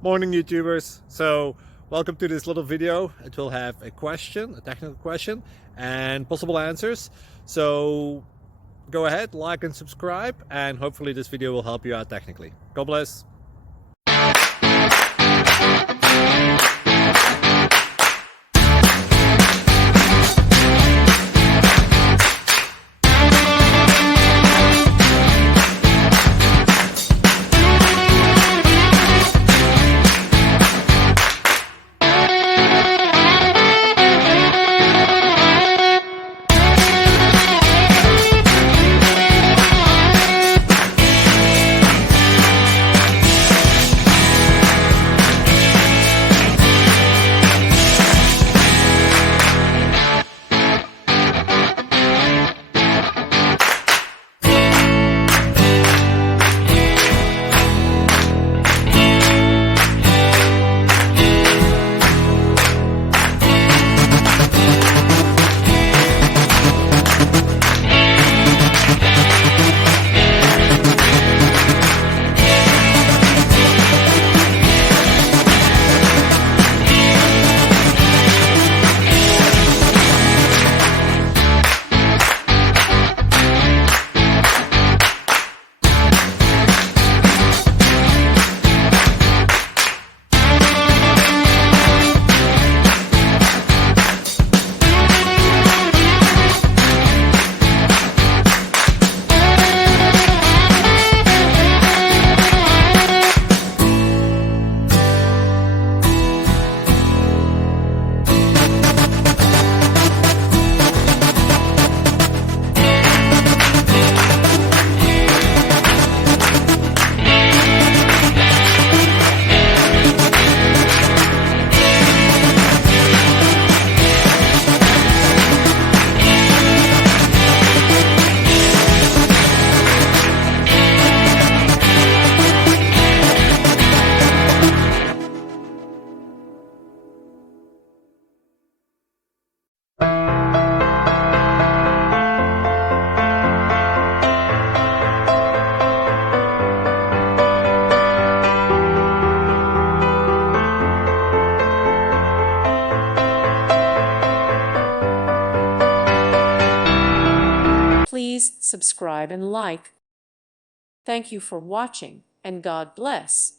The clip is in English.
Morning YouTubers. So welcome to this little video. It will have a question, a technical question, and possible answers. So go ahead, like and subscribe, and hopefully this video will help you out technically. God bless. Please subscribe and like. Thank you for watching, and God bless.